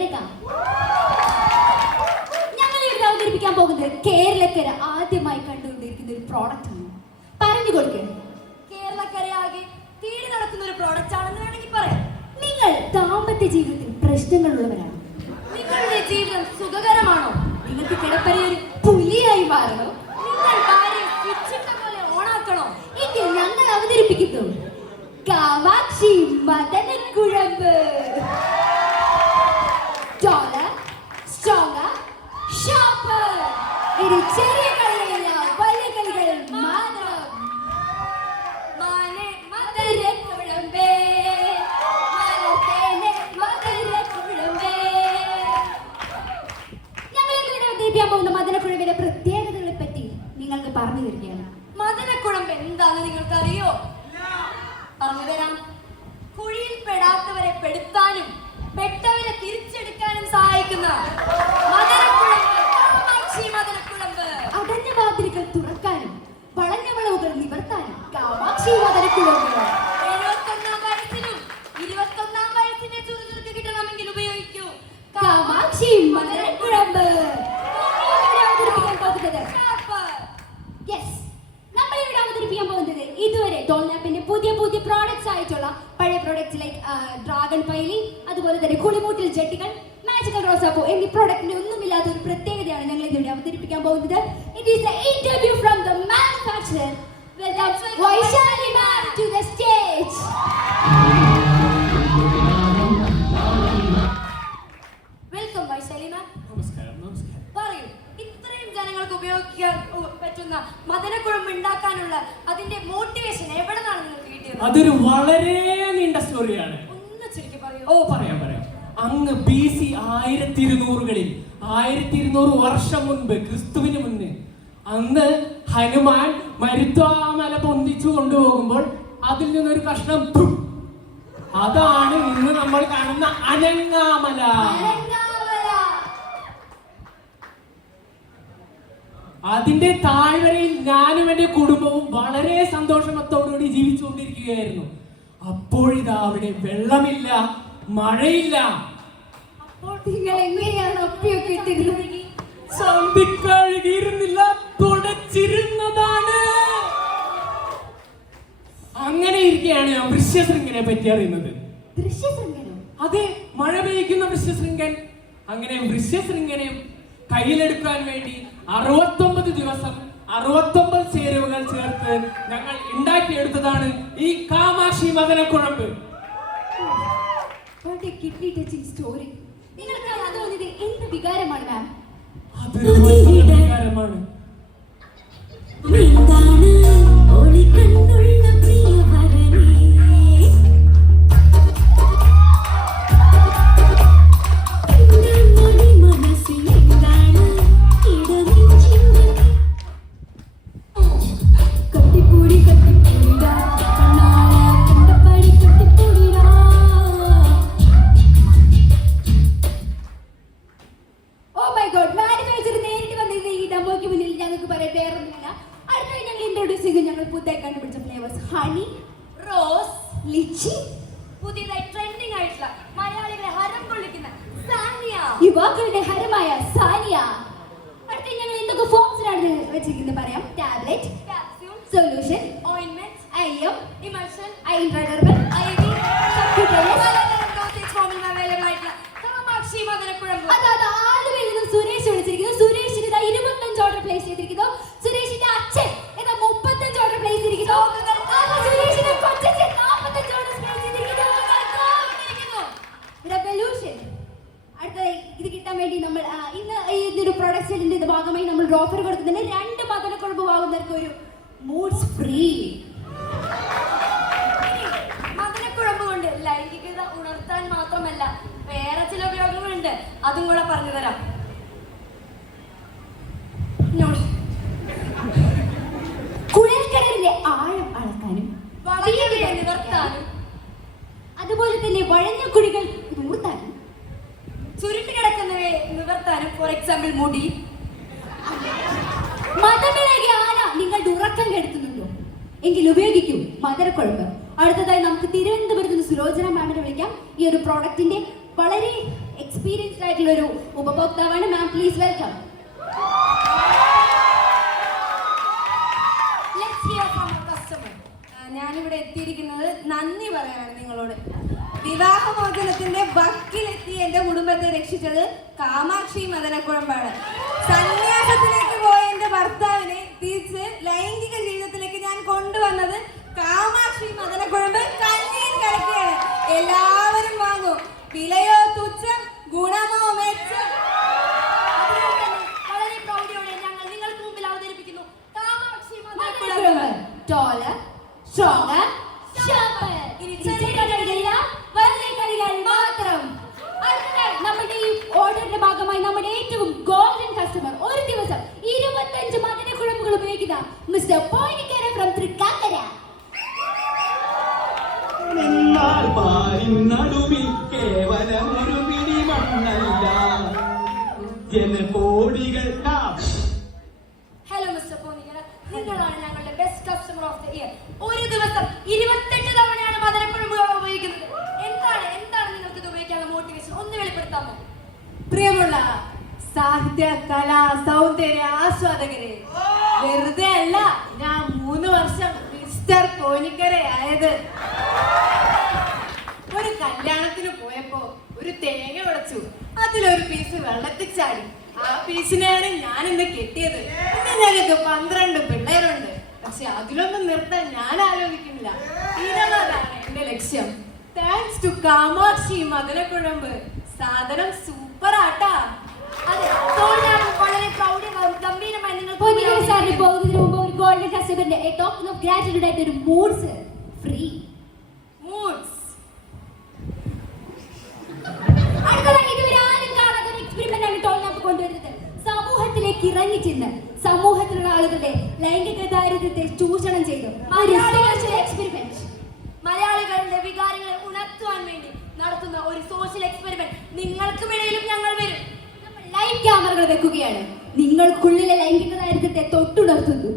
മേനക. ഞങ്ങൾ ഇവിടെ അവതരിപ്പിക്കാൻ പോകുന്നത് കേരളക്കര ആദ്യമായി കണ്ടുകൊണ്ടിരിക്കുന്ന ഒരു പ്രോഡക്റ്റ് ആണ്. പറഞ്ഞു കൊടുക്കണം. കേരളക്കരയാകെ തീടി നടക്കുന്ന ഒരു പ്രോഡക്റ്റ് ആണെന്ന് വേണമെങ്കിൽ പറയാം. നിങ്ങൾ ദാമ്പത്യ ജീവിതത്തിൽ പ്രശ്നങ്ങളുള്ളവരാണ്. നിങ്ങളുടെ ജീവിതം സുഖകരമാണോ? നിങ്ങൾക്ക് കിടപ്പരെ ഒരു പുലിയായി മാറണോ? നിങ്ങൾ ഭാര്യ സ്വിച്ചിട്ട പോലെ ഓണാക്കണോ? എങ്കിൽ ഞങ്ങൾ അവതരിപ്പിക്കുന്നു കാമാക്ഷി മദനക്കുഴമ്പ്. ഒരു ചെറിയ കളികളില്ല, വലിയ കളികൾ മാത്രം. മധുരക്കുഴമ്പേ, മധുരക്കുഴമ്പേ. ഞങ്ങൾ ഇവിടെ അവതരിപ്പിക്കാൻ പോകുന്ന മദനക്കുഴമ്പിന്റെ പ്രത്യേകതകളെ പറ്റി നിങ്ങൾക്ക് പറഞ്ഞു തരികയാണ്. മദനക്കുഴമ്പ് എന്താണെന്ന് നിങ്ങൾക്കറിയോ? പറഞ്ഞു തരാം. കുഴിയിൽ പെടാത്തവരെ പെടുത്താനും പെട്ടവരെ തിരിച്ചെടുക്കാനും സഹായിക്കുന്ന മദനക്കുഴമ്പ്. കാമാക്ഷി മദനക്കുഴമ്പ്. അടഞ്ഞ വാതിലുകൾ തുറക്കാനും വളഞ്ഞ വളവുകൾ നിവർത്താനും കാമാക്ഷി മദനക്കുഴമ്പ്. 71-ാം വയസ്സിലും 21-ാം വയസ്സിന്റെ ചുറുചുറുക്ക് കിട്ടണമെങ്കിൽ ഉപയോഗിക്കൂ കാമാക്ഷി മദനക്കുഴമ്പ്. അവതരിപ്പിക്കാൻ പോകുന്നത് നമ്മളിവിടെ അവതരിപ്പിക്കാൻ പോകുന്നത് ഇതുവരെ ഡോൾനാപ്പിന്റെ പുതിയ പുതിയ പ്രോഡക്ട്സ് ആയിട്ടുള്ള പഴയ പ്രോഡക്ട്സ് ലൈക്ക് ഡ്രാഗൺ പൈലി, അതുപോലെ തന്നെ കുളിമൂട്ടിൽ ജെട്ടികൾ, മാജിക്കൽ റോസാപ്പൂ എന്നീ പ്രോഡക്റ്റിന് ഒന്നുമില്ലാത്ത ഒരു പ്രത്യേകതയാണ് ഞങ്ങൾ ഇതിവിടെ അവതരിപ്പിക്കാൻ പോകുന്നത്. It is a interview from the manufacturer. Welcome Vaishali ma'am to the stage. Welcome Vaishali ma'am. നമസ്കാരം. നമസ്കാരം. പറയൂ, ഇത്രയും ജനങ്ങൾക്ക് ഉപയോഗിക്കാൻ പറ്റുന്ന മദനക്കുഴമ്പ് ഉണ്ടാക്കാനുള്ള അതിന്റെ മോട്ടിവേഷൻ എവിടെ നിന്നാണ് നിങ്ങൾക്ക് കിട്ടിയത്? അതൊരു വളരെ നീണ്ട സ്റ്റോറിയാണ്. ഒന്ന് ചുരുക്കി പറയൂ. ഓ പറയാം. അങ്ങ് BC 1200-കളിൽ 1200 വർഷം മുൻപ്, ക്രിസ്തുവിന് മുന്നേ, അന്ന് ഹനുമാൻ മരുത്വാമല പൊന്തിച്ചു കൊണ്ടുപോകുമ്പോൾ അതിൽ നിന്നൊരു കഷ്ണം, അതാണ് ഇന്ന് നമ്മൾ കാണുന്ന അനങ്ങാമല. അതിന്റെ താഴ്വരയിൽ ഞാനും എന്റെ കുടുംബവും വളരെ സന്തോഷത്തോടുകൂടി ജീവിച്ചുകൊണ്ടിരിക്കുകയായിരുന്നു. അപ്പോഴിതാ അവിടെ വെള്ളമില്ല, മഴയില്ല. അപ്പോൾ നിങ്ങൾ എങ്ങനെയാണ് ഒപ്പിയൊക്കെ ഇട്ടിരുന്നത്? ചന്തിക്കഴുകിയിരുന്നില്ല, തുടച്ചിരുന്നതാണ്. അങ്ങനെ ഇരിക്കുകയാണ് ഞാൻ വൃശ്യശൃംഖനെ പറ്റി അറിയുന്നത്. ദൃശ്യശൃംഖലോ? അതെ, മഴ പെയ്യ്ക്കുന്ന വൃശ്യശൃംഖൻ. അങ്ങനെ വൃശ്യശൃംഖനെ കയ്യിലെടുക്കാൻ വേണ്ടി 69 ദിവസം 69 ചേരുവകൾ ചേർത്ത് ഞങ്ങൾ ഉണ്ടാക്കിയെടുത്തതാണ് ഈ കാമാക്ഷി മദനക്കുഴമ്പ്. സ്റ്റോറി. നിങ്ങൾക്ക് അത് തോന്നിയത് എന്ത് വികാരമാണ് മാം? അതൊരു വികാരമാണ്. ഹണി, റോസ്, ലിച്ചി, പുതിയതായി ട്രെൻഡിങ് ആയിട്ടുള്ള മലയാളികളെ ഹരം കൊള്ളിക്കുന്ന സാനിയ, യുവാക്കളുടെ ഹരമായ സാനിയ. അടുത്ത ഞങ്ങൾ എന്തൊക്കെ ഫോംസിലാണ് വെച്ചിരിക്കുന്നത് പറയാം. Tablet, capsule, solution, ointment, IM, emulsion, intradermal, IV, subcutaneous, പലതരം ഡോസേജ് ഫോമിൽ അവൈലബിൾ ആയിട്ടുള്ള കാമാക്ഷി മദനക്കുഴമ്പ്. അതായത് ആലുവയിൽ നിന്നും സുരേഷ് വിളിച്ചിരിക്കുന്നു. സുരേഷിന് 25 ഓർഡർ പ്ലേസ് ചെയ്തിരിക്കുന്നു. സുരേഷിന്റെ അച്ഛൻ 35 ഓർഡർ പ്ലേസ് ചെയ്തിരിക്കുന്നു. സുരേഷിന്റെ കൊച്ചച്ഛൻ 45 ഓർഡർ പ്ലേസ് ചെയ്തിരിക്കുന്നു. റെവല്യൂഷൻ. അടുത്തതായി ഇത് കിട്ടാൻ വേണ്ടി നമ്മൾ ഇന്ന് ഇതിന്റെ പ്രൊഡക്റ്റ് സെല്ലിന്റെ ഭാഗമായി നമ്മൾ ഓഫർ കൊടുക്കുന്നുണ്ട്. 2 മദനക്കുഴമ്പ് വാങ്ങുന്നവർക്ക് ഒരു മൂഡ്സ് ഫ്രീ. മദനക്കുഴമ്പ് കൊണ്ട് ലൈംഗികത ഉണർത്താൻ മാത്രമല്ല വേറെ ചില ഉപയോഗങ്ങളുണ്ട്. അതും കൂടെ പറഞ്ഞു തരാം. കുഴൽക്കിണറിന്റെ ആഴം അളക്കാനും വളഞ്ഞവയെ നിവർത്താനും അതുപോലെ തന്നെ വഴഞ്ഞ കുഴികൾ നൂർത്താനും ചുരുട്ടി കിടക്കുന്നവയെ നിവർത്താനും. ഫോർ എക്സാമ്പിൾ മുടി. മതമിളകിയ ആന നിങ്ങളുടെ ഉറക്കം കെടുത്തുന്നുണ്ടോ എങ്കിൽ ഉപയോഗിക്കൂ മദനക്കുഴമ്പ്. അടുത്തതായി നമുക്ക് തിരുവനന്തപുരത്ത് നിന്ന് സുലോചന മാമിനെ വിളിക്കാം. ഈ ഒരു പ്രോഡക്റ്റിന്റെ വളരെ എക്സ്പീരിയൻസ് ആയിട്ടുള്ള ഒരു ഉപഭോക്താവാണ് മാം. Please welcome. ഞാനിവിടെ എത്തിയിരിക്കുന്നത് നന്ദി പറയാനാണ് നിങ്ങളോട്. വിവാഹമോചനത്തിന്റെ വക്കിലെത്തി എന്റെ കുടുംബത്തെ രക്ഷിച്ചത് കാമാക്ഷി മദനക്കുഴമ്പാണ്. സന്യാസത്തിലേക്ക് പോയ എന്റെ ഭർത്താവിനെ തിരിച്ച് ലൈംഗിക ജീവിതത്തിലേക്ക് ഞാൻ കൊണ്ടുവന്നത് കാമാക്ഷി മദനക്കുഴമ്പ് കല്ലിൽ കിടക്കുകയാണ്. എല്ലാവരും വാങ്ങൂ. വിലയോ തുച്ഛം, ഗുണമോ മെച്ചം. വളരെ പ്രൗഢിയോടെ ഞങ്ങൾ നിങ്ങൾക്ക് മുമ്പിൽ അവതരിപ്പിക്കുന്നു കാമാക്ഷി മദനക്കുഴമ്പ്. Taller, stronger, sharper. ഇനി ചെറിയ കളികളില്ല, വലിയ കളികൾ മാത്രം. അടുത്തതായി നമ്മുടെ ഈ ഓർഡറിന്റെ ഭാഗമായി നമ്മുടെ ഏറ്റവും ഗോൾഡൻ കസ്റ്റമർ, ഒരു ദിവസം 25 മദനക്കുഴമ്പുകൾ ഉപയോഗിക്കുന്ന മിസ്റ്റർ പോയിനിക്കര ഫ്രം തൃക്കാക്കര. നിന്നാൽ പാരിൻ നടുവിൽ കേവലമൊരു പിടിമണ്ണല്ല, ജനകോടികൾ. ഹലോ മിസ്റ്റർ പോനിക്കര, നിങ്ങളാണ് ഞങ്ങളുടെ best customer of the year. ഒരു ദിവസം 28 തവണയാണ് മദനക്കുഴമ്പുകൾ ഉപയോഗിക്കുന്നത്. എന്താണ് നിങ്ങൾക്ക് ഇത് ഉപയോഗിക്കാനുള്ള മോട്ടിവേഷൻ? ഒന്ന് വെളിപ്പെടുത്താമോ? പ്രിയമുള്ള സാഹിത്യ കലാ സൗന്ദര്യ ആസ്വാദകരെ, വെറുതെ അല്ല ഞാൻ 3 വർഷം മിസ്റ്റർ പോനിക്കരയായത്. ഒരു കല്യാണത്തിന് പോയപ്പോ ഒരു തേങ്ങ ഉടച്ചു, അതിലൊരു പീസ് വെള്ളത്തിൽ ചാടി. ആ പീസിനെയാണ് ഞാൻ ഇന്ന് കെട്ടിയത്. ഇന്ന് ഞങ്ങൾക്ക് 12 പിള്ളേരുണ്ട്. പക്ഷെ അതിലൊന്നും നിർത്താൻ ഞാൻ ആലോചിക്കുന്നില്ല. ഇതാണ് എന്റെ ലക്ഷ്യം. Thanks to Kamakshi Madanakuzhambu. സാധനം സൂപ്പർ ആട്ടാ. അതെ, വളരെ ഗംഭീരമായി നിങ്ങൾ പോയിനിക്കര സാറിന് പോകുന്നതിന് മുമ്പ് ഒരു ഗോൾഡൻ കസ്റ്റമറിന്റെ ടോക്കൺ ഓഫ് ഗ്രാറ്റിറ്റ്യൂഡ് ആയിട്ട് ഒരു മൂഡ്സ് ഫ്രീ. മൂഡ്സ്. അടുത്തതായി ഇതുവരെ ആരും കാണാത്ത ഒരു എക്സ്പെരിമെന്റ് ആണ് ടോൾ ലാമ്പ് കൊണ്ടുവരുന്നത്. സമൂഹത്തിലേക്ക് ഇറങ്ങിച്ചെന്ന് സമൂഹത്തിലുള്ള ആളുകളുടെ ലൈംഗിക ദാരിദ്ര്യത്തെ ചൂഷണം ചെയ്തു എക്സ്പെരിമെന്റ്. മലയാളികളുടെ വികാരങ്ങളെ ഉണർത്തുവാൻ വേണ്ടി നടത്തുന്ന ഒരു സോഷ്യൽ എക്സ്പെരിമെന്റ്. നിങ്ങൾക്കുമിടയിലും ഞങ്ങൾ വരും. നമ്മൾ ലൈവ് ക്യാമറകൾ വെക്കുകയാണ്. നിങ്ങൾക്കുള്ളിലെ ലൈംഗിക ദാരിദ്ര്യത്തെ തൊട്ടുണർത്തുന്നു.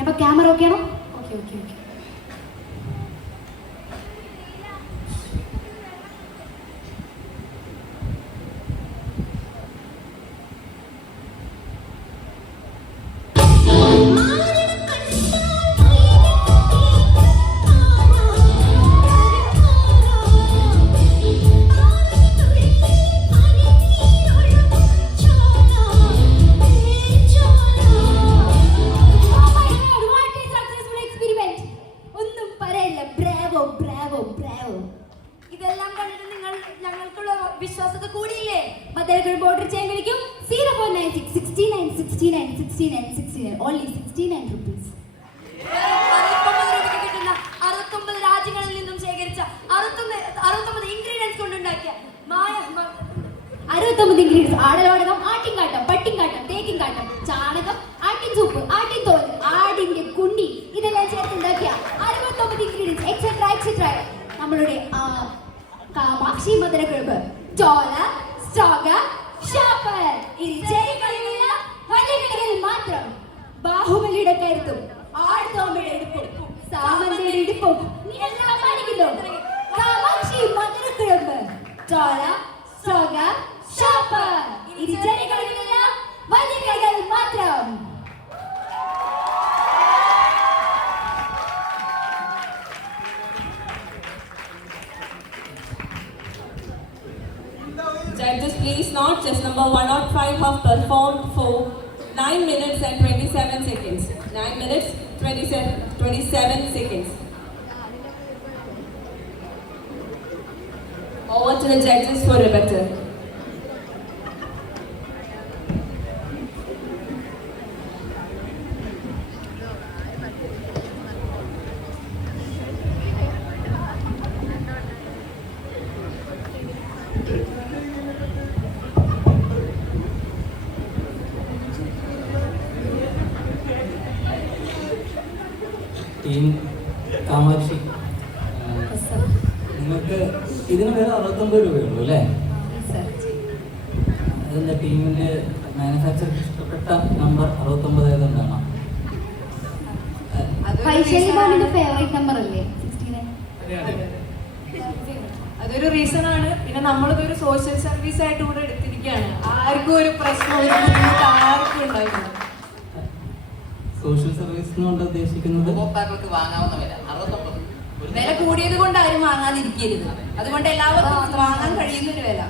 അപ്പൊ ക്യാമറ ഓക്കെ ആണോ? Okay okay okay. ഇതെല്ലാം കണ്ടിട്ട് നിങ്ങൾ ഞങ്ങൾക്കുള്ള വിശ്വാസത്തെ കൂടിയില്ലേ? മദനക്കുഴമ്പ് ഓർഡർ ചെയ്യാൻ വിളിക്കും 0496 69 69 69 69 ഓൺലി 69 rupees. 69 രൂപയ്ക്ക് കിട്ടുന്ന 69 രാജ്യങ്ങളിൽ നിന്നും ശേഖരിച്ച 69 ഇൻഗ്രീഡിയൻസ് കൊണ്ടുണ്ടാക്കിയ 69 ഇൻഗ്രീഡിയൻസ്. ആടലോടകം, ആട്ടിൻകാട്ടം, പട്ടിൻകാട്ടം, തേക്കിൻകാട്ടം, ചാണകം, ആട്ടിൻ സൂപ്പ്, ആട്ടിൻ തോൽ, ആടിന്റെ കുണ്ടി, ഇതെല്ലാം ചേർത്തുണ്ടാക്കിയ 69 ഇൻഗ്രീഡിയൻസ് എക്സെട്രാ എക്സെട്രാ. നമ്മളുടെ Kamakshi Madanakuzhambu taller, stronger, sharper. ഇനി ചെറിയ കളികളില്ല, വലിയ കളികളിൽ മാത്രം. ബാഹുബലിയുടെ കരുത്തും ആടുതോമയുടെ എടുപ്പും സാമന്തയുടെ ഇടുപ്പും നീ എല്ലാം കാണിക്കുന്നു. Kamakshi Madanakuzhambu taller, stronger, sharper. ഇനി ചെറിയ കളികളില്ല, വലിയ കളികളിൽ മാത്രം. Judges, please note, just number 105 have performed for 9 minutes and 27 seconds. 9 minutes, 27 seconds. Over to the judges for rebuttal. Team Kamakshi, നിങ്ങൾക്ക് ഇതിന് വേറെ 69 രൂപയുള്ളൂ അല്ലേ? അതിൻ്റെ ടീമിൻ്റെ മാനുഫാക്ചറിംഗ് ഇഷ്ടപ്പെട്ട നമ്പർ 69 ഏതെന്നാണോ? വൈശാലി മാമിന്റെ ഫേവറേറ്റ് നമ്പർ അല്ലേ? അതെ, അതെ. അതൊരു റീസൺ ആണ്. പിന്നെ നമ്മളിതൊരു സോഷ്യൽ സർവീസ് ആയിട്ട് കൂടെ എടുത്തിരിക്കുകയാണ്. ആർക്കും ഒരു പ്രശ്നം ഒരു ബുദ്ധിമുട്ട് ആർക്കും ഉണ്ടായില്ല. സോഷ്യൽ സർവീസ് കൊണ്ട് ഉദ്ദേശിക്കുന്നത് ഉപഭോക്താക്കൾക്ക് വാങ്ങാവുന്ന വില 69. വില കൂടിയത് കൊണ്ട് ആരും വാങ്ങാതിരിക്കരുത്. അതുകൊണ്ട് എല്ലാവർക്കും വാങ്ങാൻ കഴിയുന്ന ഒരു വില.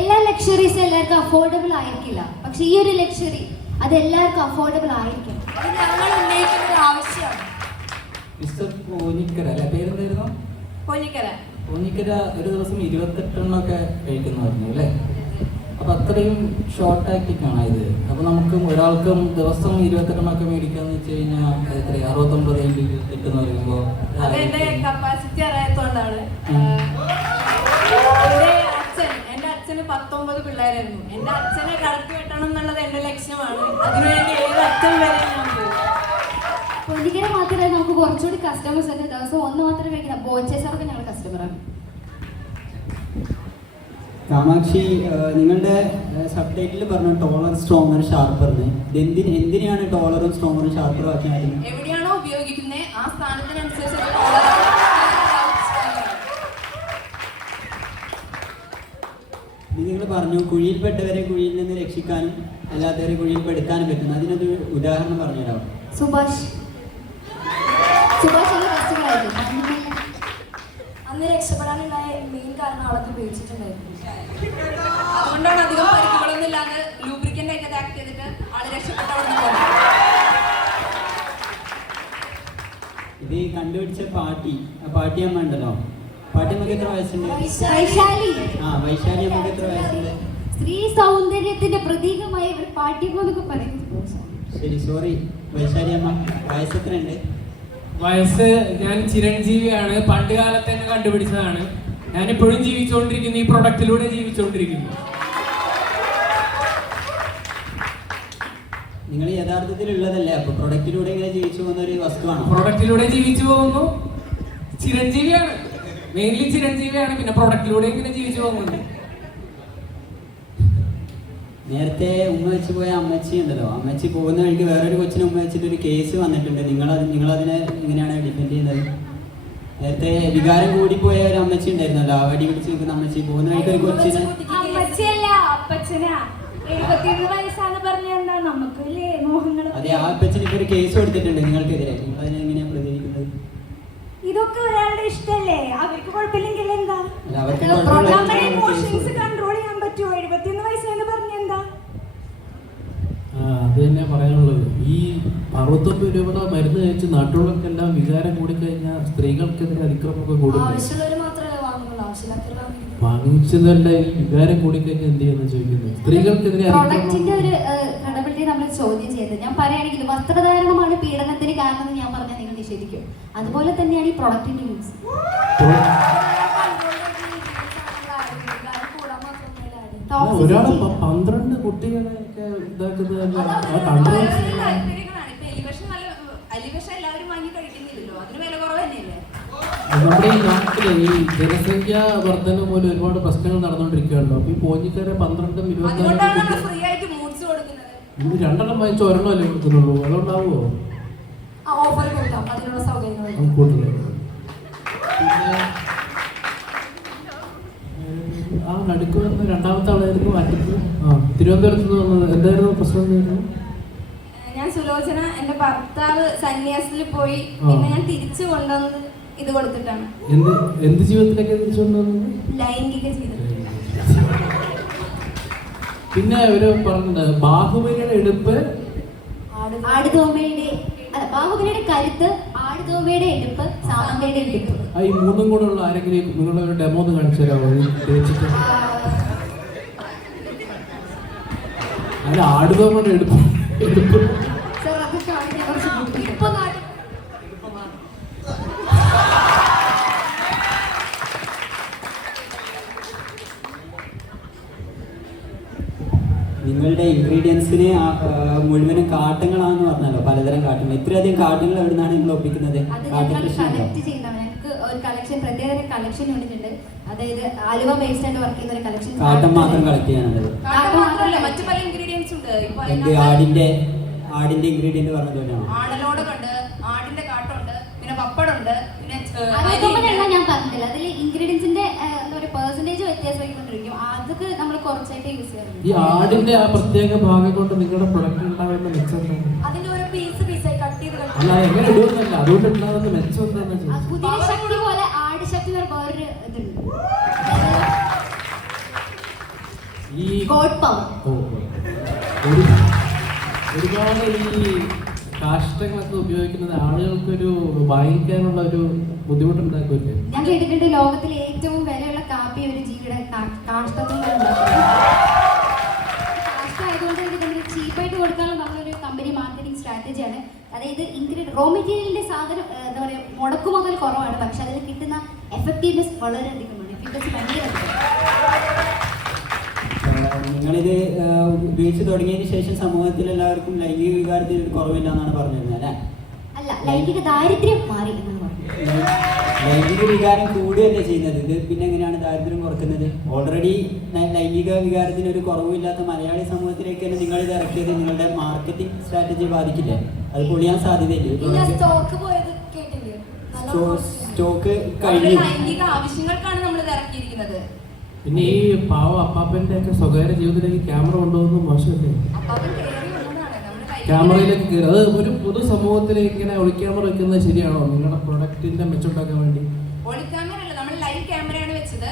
എല്ലാ ലക്ഷറീസും എല്ലാവർക്കും അഫോർഡബിൾ ആയിരിക്കില്ല, പക്ഷെ ഈ ഒരു ലക്ഷറി അത് എല്ലാവർക്കും അഫോർഡബിൾ ആയിരിക്കും. അത് ഞങ്ങൾ ഉന്നയിക്കുന്ന ഒരു ആവശ്യമാണ്. മിസ്റ്റർ പോഞ്ഞിക്കര അല്ലെ, പേരെന്തായിരുന്നു? പൊന്നിക്കര പോഞ്ഞിക്കര ഒരു ദിവസം 28 എണ്ണമൊക്കെ കഴിക്കുന്നതായിരുന്നു അല്ലേ? അപ്പൊ അത്രയും ഷോർട്ട് ടാക്ടിക്കാണ് ഇത്. അപ്പൊ നമുക്ക് ഒരാൾക്കും ദിവസം 28 എണ്ണമൊക്കെ മേടിക്കാന്ന് വെച്ച് കഴിഞ്ഞാൽ എത്ര 69 കിട്ടുന്ന പറയുമ്പോ അതെന്റെ കപ്പാസിറ്റി അറിയാത്തോണ്ടാണ്. എന്റെ അച്ഛന് 19 പിള്ളേരായിരുന്നു. എന്റെ അച്ഛനെ കടത്തി വെട്ടണം എന്നുള്ളത് എന്റെ ലക്ഷ്യമാണ്. അതിനുവേണ്ടി ഏത് അച്ഛൻ വരെ ഞാൻ പോകും. പൊന്നിക്കര മാത്രമല്ല, നമുക്ക് കുറച്ചുകൂടി കസ്റ്റമേഴ്സ് ഉണ്ട്. ദിവസം ഒന്ന് മാത്രമേ കഴിക്കുന്ന ബോച്ചേഴ്സൊക്കെ ഞങ്ങൾ കസ്റ്റമറാണ്. കാമാക്ഷി, നിങ്ങളുടെ സബ് ടൈറ്റിൽ പറഞ്ഞു ടോളർ സ്ട്രോങ്ങർ ഷാർപ്പറിന്. എന്തിനാണ് ടോളറും സ്ട്രോങ്ങറും ഷാർപ്പറും ആക്കി മാറ്റുന്നത്? എവിടെയാണോ ഉപയോഗിക്കുന്നത് ആ സ്ഥാനത്തിനനുസരിച്ച് നിങ്ങൾ പറഞ്ഞു കുഴിയിൽപ്പെട്ടവരെ കുഴിയിൽ നിന്ന് രക്ഷിക്കാനും അല്ലാത്തവരെ കുഴിയിൽപ്പെടുത്താനും പറ്റുന്നു. അതിനൊരു ഉദാഹരണം പറഞ്ഞുതരാമോ? സുഭാഷ് കസ്റ്റമറായിരുന്നു. അന്ന് രക്ഷപ്പെടാനുണ്ടായ മെയിൻ കാരണം ആളൊക്കെ ഉപയോഗിച്ചിട്ടുണ്ടായിരുന്നു. അതുകൊണ്ടാണ് അധികം പരിക്കുകളൊന്നും ഇല്ലാതെ ലൂബ്രിക്കൻ്റ് ആയിട്ട് ആക്ട് ചെയ്തിട്ട് ആള് രക്ഷപ്പെട്ടവിടെ പോകുന്നത്. ഇത് കണ്ടുപിടിച്ച പാട്ടി അമ്മ ഉണ്ടല്ലോ, പാട്ടി അമ്മക്ക് എത്ര വയസ്സുണ്ട്? വൈശാലി. വൈശാലി അമ്മക്ക് എത്ര വയസ്സുണ്ട്? സ്ത്രീ സൗന്ദര്യത്തിന്റെ പ്രതീകമായി ഒരു പാട്ടിയമ്മ എന്നൊക്കെ പറയുന്നത്. ശരി, സോറി വൈശാലി അമ്മ, വയസ്സ് എത്രയുണ്ട്? വയസ്സ് ഞാൻ ചിരഞ്ജീവിയാണ്. പണ്ട് കാലത്ത് തന്നെ കണ്ടുപിടിച്ചതാണ്. ഞാനിപ്പോഴും ജീവിച്ചുകൊണ്ടിരിക്കുന്നു, ഈ പ്രൊഡക്റ്റിലൂടെ ജീവിച്ചുകൊണ്ടിരിക്കുന്നു. നിങ്ങൾ യഥാർത്ഥത്തിൽ ഉള്ളതല്ലേ? അപ്പൊ പ്രൊഡക്റ്റിലൂടെ ഇങ്ങനെ ജീവിച്ചു പോകുന്ന ഒരു വസ്തുവാണ്. പ്രൊഡക്റ്റിലൂടെ ജീവിച്ചു പോകുന്നു. ചിരഞ്ജീവിയാണ്, മെയിൻലി ചിരഞ്ജീവിയാണ്. പിന്നെ പ്രൊഡക്റ്റിലൂടെ ഇങ്ങനെ ജീവിച്ചു പോകുന്നുണ്ട്. നേരത്തെ ഉമ്മ വെച്ച് പോയ അമ്മച്ചി ഉണ്ടല്ലോ, അമ്മച്ചി പോകുന്ന വഴിക്ക് വേറൊരു കൊച്ചിനെ ഉമ്മ വെച്ചിട്ട് ഒരു കേസ് വന്നിട്ടുണ്ട്. നിങ്ങളതിനെ എങ്ങനെയാണ് ഡിഫെൻഡ് ചെയ്യുന്നത്? നേരത്തെ വികാരം കൂടിപ്പോയ ഒരു അമ്മച്ചി ഉണ്ടായിരുന്നല്ലോ, അടി പിടിച്ച് നിൽക്കുന്ന അമ്മച്ചി. പോകുന്ന വഴിക്ക് ഒരു കൊച്ചിനെ അമ്മച്ചിയല്ല, അപ്പച്ചനാ. 77 വയസ്സാന്ന് പറഞ്ഞ എന്താ നമുക്ക് മോഹങ്ങൾ. അതെ, ആ അപ്പച്ചന് ഇപ്പൊ ഒരു കേസ് കൊടുത്തിട്ടുണ്ട് നിങ്ങൾക്കെതിരെ. നിങ്ങൾ അതിനെ എങ്ങനെയാ പ്രതികരിക്കുന്നത്? ഇതൊക്കെ ഒരാളുടെ ഇഷ്ടല്ലേ, അവർക്ക് കുഴപ്പമില്ലെങ്കിൽ എന്താ? അല്ല, അവർക്ക് നമ്മുടെ ഇമോഷൻസ് കൺട്രോൾ ചെയ്യാൻ പറ്റുമോ? 71 വയസ്സെന്ന് പറഞ്ഞ എന്താ? അത് തന്നെ പറയാനുള്ളത്. ഈ 69 രൂപയുടെ മരുന്ന് കഴിച്ച് നാട്ടുകാർക്കെല്ലാം വികാരം കൂടിക്കഴിഞ്ഞാൽ സ്ത്രീകൾക്കെതിരെ അതിക്രമമൊക്കെ കൂടുന്നു. ആവശ്യമുള്ളവർ മാത്രമല്ലേ വാങ്ങുന്നുള്ളൂ, ആവശ്യമില്ലാത്തവർ വാങ്ങിക്കുന്നു. വാങ്ങിച്ചതല്ല, ഈ വികാരം കൂടിക്കഴിഞ്ഞാൽ എന്ത് ചെയ്യുന്നു ചോദിക്കുന്നത്. സ്ത്രീകൾക്കെതിരെ പ്രൊഡക്റ്റിന്റെ ഒരു ക്രെഡിബിലിറ്റി നമ്മൾ ചോദ്യം ചെയ്ത് ഞാൻ പറയുകയാണെങ്കിൽ വസ്ത്രധാരണമാണ് പീഡനത്തിന് കാരണം എന്ന് ഞാൻ പറഞ്ഞാൽ നിങ്ങൾ നിഷേധിക്കും. അതുപോലെ തന്നെയാണ് ഈ പ്രൊഡക്റ്റിന്റെ യൂസ്. ഒരാളെ 12 കുട്ടികളെയൊക്കെ ഇതാക്കുന്നത് നമ്മുടെ ഈ നാട്ടിലെ ഈ ജനസംഖ്യാ വർധന പോലെ ഒരുപാട് പ്രശ്നങ്ങൾ നടന്നുകൊണ്ടിരിക്കുകയല്ലോ. അപ്പൊ ഈ പോഞ്ഞിക്കര 12ഉം 24 രണ്ടെണ്ണം വാങ്ങിച്ച് ഒരെണ്ണമല്ലേ കൊടുക്കുന്നുള്ളൂ. അതുകൊണ്ടാവുമോ കൂട്ടുന്നത്? ആ നടുക്ക് വന്ന രണ്ടാമത്തെ ആളായിരുന്നു അറ്റത്ത്. തിരുവനന്തപുരത്ത് നിന്ന് വന്നത്. എന്തായിരുന്നു പ്രശ്നം? എന്തായിരുന്നു? ഞാൻ സുലോചന, എന്റെ ഭർത്താവ് സന്യാസിൽ പോയി, പിന്നെ ഞാൻ തിരിച്ചു കൊണ്ടുവന്നത് ഇത് കൊടുത്തിട്ടാണ്. എന്ത് ജീവിതത്തിലേക്ക് തിരിച്ചു കൊണ്ടുവന്നത്? ലൈംഗിക ജീവിതം. പിന്നെ അവര് പറഞ്ഞത് ബാഹുബലിയുടെ എടുപ്പ്, ആടുതോമയുടെ ബാഹുബലിയുടെ കരുത്ത്, ആടുതോമയുടെ എടുപ്പ്, സാമന്തയുടെ എടുപ്പ്. ഈ മൂന്നും കൂടെ ഉള്ള ആരെങ്കിലും നിങ്ങളുടെ ഒരു ഡെമോ ഒന്ന് കാണിച്ചു തരാമോ? തേച്ചിട്ട് അല്ല, ആടുതോമയുടെ എടുപ്പ് നിങ്ങളുടെ ഇൻഗ്രീഡിയൻസിന് മുഴുവനും കാട്ടങ്ങളാണെന്ന് പറഞ്ഞല്ലോ, പലതരം കാട്ടങ്ങൾ. ഇത്രയധികം കാട്ടങ്ങൾ എവിടുന്നാണ് നിങ്ങൾ ഒപ്പിക്കുന്നത്? ഞങ്ങൾക്ക് ഒരു കളക്ഷൻ, പ്രത്യേക കളക്ഷൻ യൂണിറ്റ് ഉണ്ട്. അതായത് ആലുവ ബേസ്ഡ് ആയിട്ട് വർക്ക് ചെയ്യുന്ന ഒരു കളക്ഷൻ. കാട്ടം മാത്രം കളക്ട് ചെയ്യാനുള്ളത്? മറ്റു പല ഇൻഗ്രീഡിയൻസ് ഉണ്ട്. ആടിന്റെ ഇൻഗ്രീഡിയന്റ് പറഞ്ഞത് തന്നെയാണോ? ആടലോടുണ്ട്, ആടിന്റെ കാട്ടുണ്ട്, പിന്നെ പപ്പടുണ്ട്, പിന്നെ ഞാൻ വ്യത്യാസമായിക്കൊണ്ടിരിക്കും. അതൊക്കെ നമ്മൾ കുറച്ചായിട്ട് യൂസ് ചെയ്യാറുണ്ട്. ഈ ആടിന്റെ ആ പ്രത്യേക ഭാഗം കൊണ്ട് നിങ്ങളുടെ പ്രൊഡക്റ്റ് ഉണ്ടാവുന്ന മെച്ചം എന്താണ്? അതിന്റെ ഓരോ പീസായി കട്ട് ചെയ്ത് അല്ല എങ്ങനെ ഇടുന്നല്ല, അതുകൊണ്ട് ഉണ്ടാകുന്ന മെച്ചം എന്താണെന്ന് ആ ചോദിച്ചു. കുതിര ശക്തി പോലെ ആട് ശക്തി വേറൊരു ഇതുണ്ട്, ഈ ഗോഡ് പവർ. ഒരുപാട് ഈ കാഷ്ടങ്ങളൊക്കെ ഉപയോഗിക്കുന്നത് ആളുകൾക്കൊരു വാങ്ങിക്കാനുള്ള ഒരു ബുദ്ധിമുട്ടുണ്ടാക്കില്ലേ? ഞാൻ കേട്ടിട്ടുണ്ട് ലോകത്തിലെ ഏറ്റവും വിലയുള്ള കാപ്പി ഒരു ജീവിയുടെ കാഷ്ടത്തിൽ കാഷ്ടമായതുകൊണ്ട് നമ്മൾ ചീപ്പായിട്ട് കൊടുക്കാനുള്ള നമ്മളൊരു കമ്പനി മാർക്കറ്റിംഗ് സ്ട്രാറ്റജിയാണ്. അതായത് റോ മെറ്റീരിയലിന്റെ സാധനം എന്താ പറയുക മുടക്കുമുതൽ കുറവാണ്, പക്ഷെ അതിൽ കിട്ടുന്ന എഫക്റ്റീവ്നെസ് വളരെയധികമാണ്. എഫക്റ്റീവ്നെസ് ഭയങ്കര. നിങ്ങളിത് ഉപയോഗിച്ച് തുടങ്ങിയതിന് ശേഷം സമൂഹത്തിൽ എല്ലാവർക്കും ലൈംഗിക വികാരത്തിൽ ഒരു കുറവില്ല എന്നാണ് പറഞ്ഞിരുന്നത് അല്ലേ? അല്ല, ലൈംഗിക ദാരിദ്ര്യം മാറി എന്നാണ് പറഞ്ഞത്. ലൈംഗിക വികാരം കൂടുകയല്ലേ ചെയ്യുന്നത്, ഇത് പിന്നെ എങ്ങനെയാണ് ദാരിദ്ര്യം കുറക്കുന്നത്? ഓൾറെഡി ലൈംഗിക വികാരത്തിന് ഒരു കുറവില്ലാത്ത മലയാളി സമൂഹത്തിലേക്ക് തന്നെ നിങ്ങൾ ഇത് ഇറക്കിയത് നിങ്ങളുടെ മാർക്കറ്റിംഗ് സ്ട്രാറ്റജി ബാധിക്കില്ലേ? അത് പൊളിയാൻ സാധ്യതയില്ലേ? സ്റ്റോക്ക് കഴിഞ്ഞു. ലൈംഗിക ആവശ്യങ്ങൾക്കാണ് നമ്മൾ ഇത് ഇറക്കിയിരിക്കുന്നത്. പിന്നെ ഈ പാവ അപ്പാപ്പന്റെ ഒക്കെ സ്വകാര്യ ജീവിതത്തിലേക്ക് ക്യാമറ കൊണ്ടുപോകുന്നത് മോശമല്ലേ? ക്യാമറയിലേക്ക് കയറി അത് ഒരു പൊതുസമൂഹത്തിലേക്ക് ഇങ്ങനെ ഒളിക്യാമറ വെക്കുന്നത് ശരിയാണോ നിങ്ങളുടെ പ്രൊഡക്റ്റിന്റെ മെച്ചമുണ്ടാക്കാൻ വേണ്ടി? ഒളിക്യാമറ അല്ല, നമ്മൾ ലൈവ് ക്യാമറയാണ് വെച്ചത്.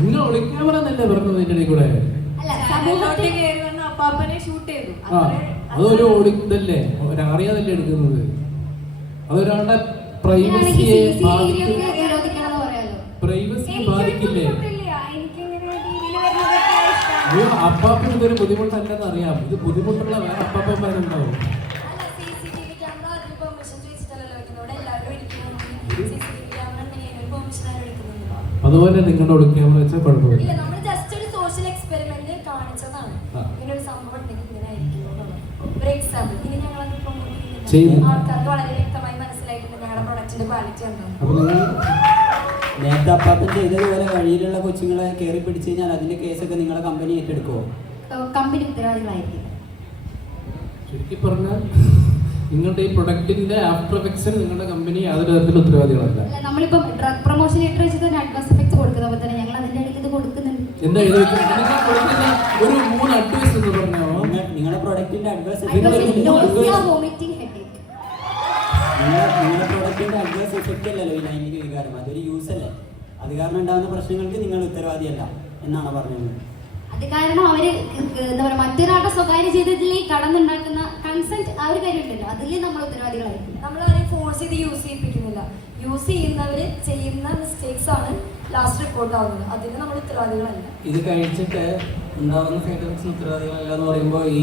നിങ്ങൾ ഒളിക്യാമറ എന്നല്ലേ പറഞ്ഞത് ഇതിന്റെ ഇടയിൽ കൂടെ? അല്ല, സമൂഹത്തിൽ അപ്പാപ്പനെ ഷൂട്ട് ചെയ്തു. അതൊരു ഒളിതല്ലേ, അറിയാതല്ലേ എടുക്കുന്നത്? അതൊരാളുടെ പ്രൈവസിയെ ബാധിക്കില്ലേ? അപ്പാപ്പിന് ഇതൊരു ബുദ്ധിമുട്ടല്ലെന്ന് അറിയാം. ഇത് ബുദ്ധിമുട്ടുള്ള വേറെ അപ്പാപ്പന്മാരുണ്ടാവും. അതുപോലെ നിങ്ങളുടെ ഒളിക്യാമറ വെച്ചാൽ കുഴപ്പമില്ല. ആൾക്കാർക്ക് വളരെ വ്യക്തമായി മനസ്സിലായിട്ടുണ്ട് ഞങ്ങളുടെ പ്രൊഡക്റ്റിന്റെ ക്വാളിറ്റി എന്താണ്. അപ്പൊ നിങ്ങൾ നേരത്തെ അപ്പാപ്പൻ ചെയ്തതുപോലെ വഴിയിലുള്ള കൊച്ചുങ്ങളെ കയറി പിടിച്ചു കഴിഞ്ഞാൽ അതിന്റെ കേസൊക്കെ നിങ്ങളെ കമ്പനി ഏറ്റെടുക്കുമോ? കമ്പനി ഉത്തരവാദികളായിരിക്കും. ചുരുക്കി പറഞ്ഞാൽ നിങ്ങളുടെ ഈ പ്രൊഡക്റ്റിന്റെ ആഫ്റ്റർ എഫക്ട്സിന് നിങ്ങളുടെ കമ്പനി യാതൊരു തരത്തിലും ഉത്തരവാദികളല്ല. നമ്മളിപ്പം ഡ്രഗ് പ്രൊമോഷൻ ലെറ്റർ വെച്ചിട്ട് അഡ്വാൻസ് എഫക്ട്സ് കൊടുക്കുന്ന പോലെ തന്നെ ഞങ്ങൾ അതിന്റെ ഇടയ്ക്ക് ഇത് കൊടുക്കുന്നുണ്ട്. എന്താ ഒരു 3 അഡ്വൈസ് എന്ന് പറഞ്ഞോ? നിങ്ങളുടെ പ്രൊഡക്റ്റിന്റെ അഡ്വാൻസ് നിങ്ങളുടെ പ്രൊഡക്റ്റിന്റെ അഡ്വാൻസ് എഫക്റ്റ് അല്ലല്ലോ ഈ ലൈംഗിക വികാരം, അതൊരു യൂസ് അല്ലേ? അത് കാരണം ഉണ്ടാകുന്ന പ്രശ്നങ്ങൾക്ക് നിങ്ങൾ ഉത്തരവാദിയല്ല എന്നാണ് പറഞ്ഞത്. അത് കാരണം അവര് എന്താ പറയുക മറ്റൊരാളുടെ സ്വകാര്യ ജീവിതത്തിലേക്ക് കടന്നുണ്ടാക്കുന്ന കൺസെന്റ് ആ ഒരു കാര്യം ഉണ്ടല്ലോ, അതിൽ നമ്മൾ ഉത്തരവാദികളായിരിക്കും. നമ്മൾ ആരെയും ഫോഴ്സ് ചെയ്ത് യൂസ് ചെയ്യിപ്പിക്കുന്നില്ല. യൂസ് ചെയ്യുന്നവര് ചെയ്യുന്ന മിസ്റ്റേക്സ് ആണ് ലാസ്റ്റ് റിപ്പോർട്ട് ആവുന്നത്. അതിന് നമ്മൾ ഉത്തരവാദികളല്ല. ഇത് കഴിച്ചിട്ട് ഉണ്ടാകുന്ന സൈഡ് എഫക്ട്സിന് ഉത്തരവാദികളല്ല എന്ന് പറയുമ്പോൾ ഈ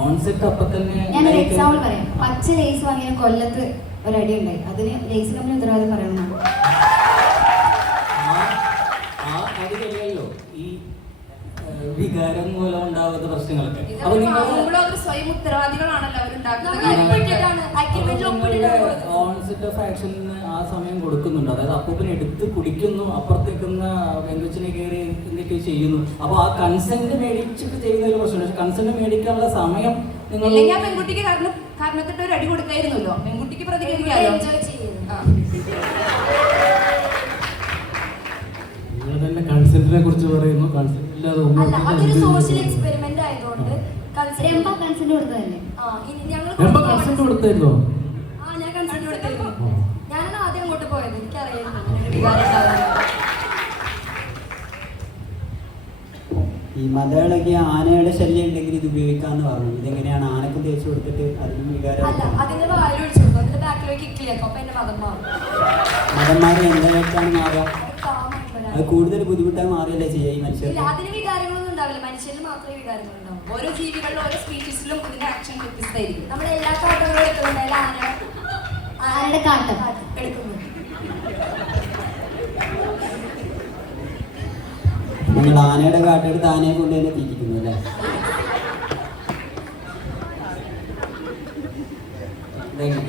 ഓൺസെറ്റ് അപ്പം തന്നെ ഞാനൊരു എക്സാമ്പിൾ പറയാം. പച്ച ലേസ് വാങ്ങിയ കൊല്ലത്ത് ഒരടി ഉണ്ടായി, അതിന് ലേസ് കമ്പനി ഉത്തരവാദിത്തം പറയണമെന്നാണ്. ആ അടി കഴിയല്ലോ ഈ വികാരം മൂലം ഉണ്ടാകുന്ന പ്രശ്നങ്ങളൊക്കെ. അപ്പൊ നിങ്ങൾ സ്വയം ഉത്തരവാദികളാണല്ലോ അവരുണ്ടാക്കുന്നത്. ഓൺസെറ്റ് ഓഫ് ആക്ഷന് ആ സമയം കൊടുക്കുന്നുണ്ട്. അതായത് അപ്പൂപ്പനെ എടുത്ത് കുടിക്കുന്നു, അപ്പുറത്തേക്കുന്ന പെങ്കൊച്ചിനെ കയറി എന്തൊക്കെ ചെയ്യുന്നു. അപ്പൊ ആ കൺസെന്റ് മേടിച്ചിട്ട് ചെയ്യുന്ന ഒരു പ്രശ്നമാണ്. പക്ഷെ കൺസെന്റ് മേടിക്കാനുള്ള സമയം നിങ്ങൾ പെൺകുട്ടിക്ക് കാരണത്തിട്ട് ഒരു അടി കൊടുക്കായിരുന്നല്ലോ, പെൺകുട്ടിക്ക് പ്രതികരിക്കാമല്ലോ. നിങ്ങൾ തന്നെ കൺസെന്റിനെ കുറിച്ച് പറയുന്നു. കൺസെന്റ് ഇല്ലാതെ അതൊരു സോഷ്യൽ എക്സ്പെരിമെന്റ് ആയതുകൊണ്ട് കൺസെന്റ് കൊടുത്തതല്ലേ? കൺസെന്റ് കൊടുത്തായിരുന്നോ? ഞാൻ കൺസെന്റ് കൊടുത്തായിരുന്നു. ഞാനാണ് ആദ്യം അങ്ങോട്ട് പോയത്. എനിക്കറിയായിരുന്നു ഈ മതകളൊക്കെ ആനയുടെ ശല്യം ഉണ്ടെങ്കിൽ ഇത് ഉപയോഗിക്കാന്ന് പറഞ്ഞു. ഇതെങ്ങനെയാണ് ആനക്ക് തേച്ച് കൊടുത്തിട്ട് അതിന് വികാരം? അല്ല, അതിന്റെ വായിൽ ഒഴിച്ചു കൊടുക്കും, അതിന്റെ ബാക്കിലേക്ക് കിക്കിളിയാക്കും, അപ്പൊ എന്റെ മതം മാറും. മതന്മാരെ എന്തായിട്ടാണ് മാറുക? അത് കൂടുതൽ ബുദ്ധിമുട്ടായി മാറിയല്ലേ ചെയ്യുക ഈ മനുഷ്യർ? അതിന് വികാരങ്ങളൊന്നും ഉണ്ടാവില്ല, മനുഷ്യരിൽ മാത്രമേ വികാരങ്ങൾ ഉണ്ടാവും. ഓരോ ജീവികളിലും ഓരോ സ്പീഷീസിലും ഇതിന്റെ ആക്ഷൻ വ്യത്യസ്തമായിരിക്കും. നമ്മൾ എല്ലാ കാട്ടുകളും എടുക്കുന്നുണ്ട്. ആനയുടെ കാട്ടം എടുക്കുന്നു. നിങ്ങൾ ആനയുടെ കാട്ടെടുത്ത് ആനയെ കൊണ്ട് തന്നെ തീറ്റിക്കുന്നു അല്ലേ? Thank you.